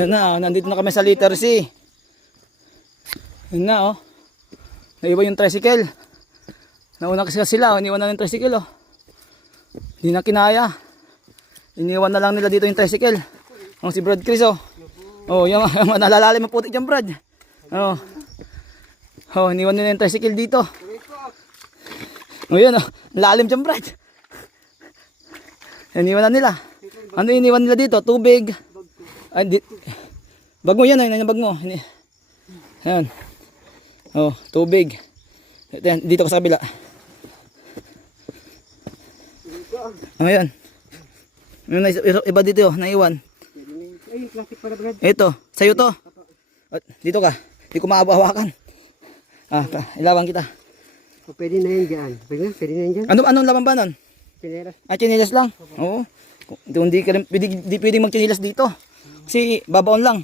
Yan na, nandito na kami sa letter C. Yan na, oh. Naiwan yung tricycle. Nauna kasi sila, iniwan na yung tricycle, oh. Hindi na kinaya. Iniwan na lang nila dito yung tricycle. Ang si Brad Chris, oh. Oh, yung nalalalim ang putik dyan, Brad. Oh. Oh, iniwan nila yung tricycle dito. Oh, yun, oh. Lalim dyan, Brad. Iniwan na nila. Ano iniwan nila dito? Tubig. Ay, bag mo yan, ay, bag mo. Ayan. Oh, tubig. Dito ka sa kabila. Ayan. Iba dito, naiwan. Ay, plastic pala, Brad. Ito, sa'yo to. Dito ka. Hindi ko maabawakan. Ilawan kita. O, pwede na yan dyan. Pwede na yan dyan. Anong laman ba nun? Pineras. Chinilas lang. Oo. Hindi pwedeng magchinilas dito. Kasi babaon lang.